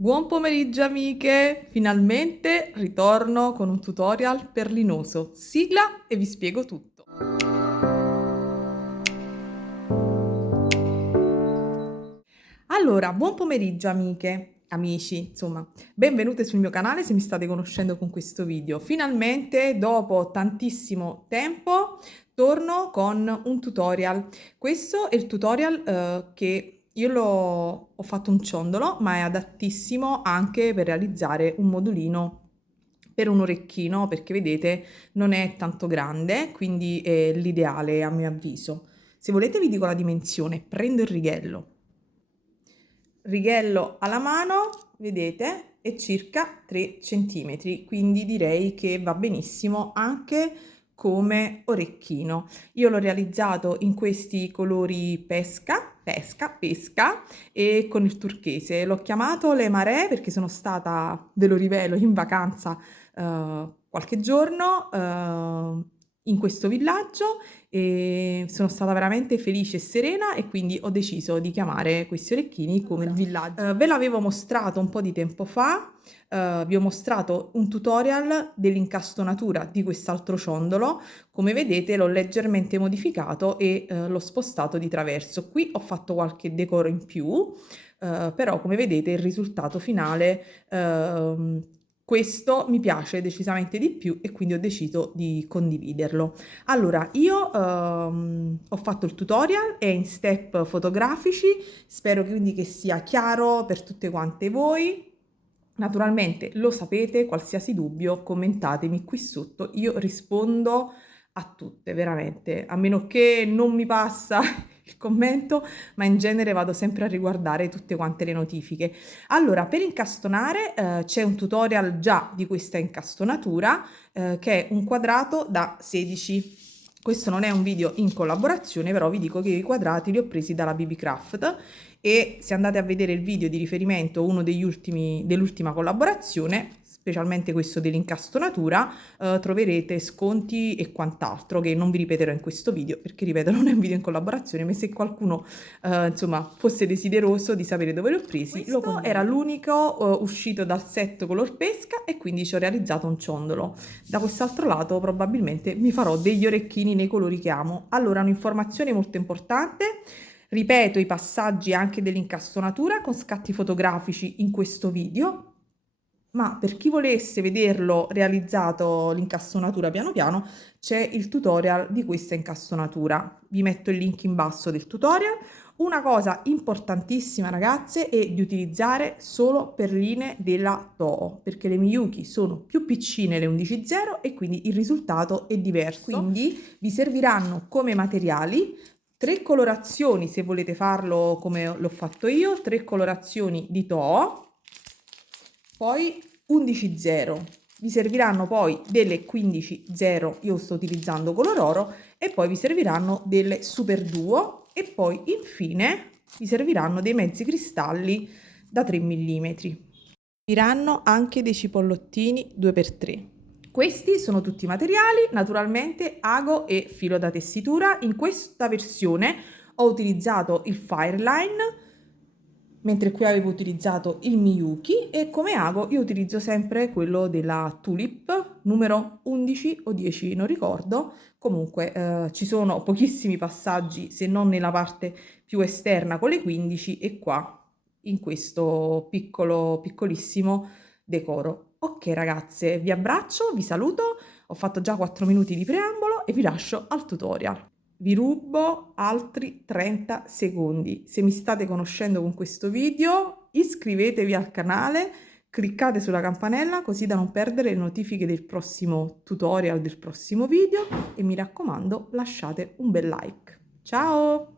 Buon pomeriggio amiche, finalmente ritorno con un tutorial perlinoso. Sigla e vi spiego tutto. Allora, buon pomeriggio amiche, amici, insomma, benvenute sul mio canale se mi state conoscendo con questo video. Finalmente, dopo tantissimo tempo, torno con un tutorial. Questo è il tutorial che ho fatto un ciondolo, ma è adattissimo anche per realizzare un modulino per un orecchino, perché vedete non è tanto grande, quindi è l'ideale a mio avviso. Se volete vi dico la dimensione, prendo il righello alla mano, vedete, è circa 3 centimetri, quindi direi che va benissimo anche come orecchino. Io l'ho realizzato in questi colori pesca e con il turchese. L'ho chiamato Le Maree perché sono stata, ve lo rivelo, in vacanza qualche giorno in questo villaggio e sono stata veramente felice e serena e quindi ho deciso di chiamare questi orecchini come il villaggio. Ve l'avevo mostrato un po' di tempo fa, vi ho mostrato un tutorial dell'incastonatura di quest'altro ciondolo. Come vedete l'ho leggermente modificato e l'ho spostato di traverso. Qui ho fatto qualche decoro in più, però come vedete il risultato finale questo mi piace decisamente di più e quindi ho deciso di condividerlo. Allora, io ho fatto il tutorial, è in step fotografici, spero quindi che sia chiaro per tutte quante voi. Naturalmente lo sapete, qualsiasi dubbio commentatemi qui sotto, io rispondo a tutte, veramente, a meno che non mi passa il commento, ma in genere vado sempre a riguardare tutte quante le notifiche. Allora, per incastonare c'è un tutorial già di questa incastonatura che è un quadrato da 16. Questo non è un video in collaborazione, però vi dico che i quadrati li ho presi dalla BB Craft e se andate a vedere il video di riferimento, uno degli ultimi dell'ultima collaborazione, specialmente questo dell'incastonatura, troverete sconti e quant'altro che non vi ripeterò in questo video perché ripeto non è un video in collaborazione, ma se qualcuno insomma fosse desideroso di sapere dove li ho presi, questo era l'unico uscito dal set color pesca e quindi ci ho realizzato un ciondolo. Da quest'altro lato probabilmente mi farò degli orecchini nei colori che amo. Allora, un'informazione molto importante: ripeto i passaggi anche dell'incastonatura con scatti fotografici in questo video, ma per chi volesse vederlo realizzato l'incastonatura piano piano c'è il tutorial di questa incastonatura. Vi metto il link in basso del tutorial. Una cosa importantissima ragazze è di utilizzare solo perline della Toho, perché le Miyuki sono più piccine le 11.0 e quindi il risultato è diverso. Quindi vi serviranno come materiali 3 colorazioni, se volete farlo come l'ho fatto io, 3 colorazioni di Toho, poi 11.0, vi serviranno poi delle 15.0, io sto utilizzando color oro, e poi vi serviranno delle super duo e poi infine vi serviranno dei mezzi cristalli da 3 mm. Serviranno anche dei cipollottini 2x3. Questi sono tutti i materiali, naturalmente ago e filo da tessitura. In questa versione ho utilizzato il Fireline, mentre qui avevo utilizzato il Miyuki, e come ago io utilizzo sempre quello della Tulip numero 11 o 10, non ricordo. Comunque ci sono pochissimi passaggi se non nella parte più esterna con le 15 e qua in questo piccolissimo decoro. Ok ragazze, vi abbraccio, vi saluto, ho fatto già 4 minuti di preambolo e vi lascio al tutorial. Vi rubo altri 30 secondi. Se mi state conoscendo con questo video, iscrivetevi al canale, cliccate sulla campanella così da non perdere le notifiche del prossimo tutorial, del prossimo video, e mi raccomando lasciate un bel like. Ciao!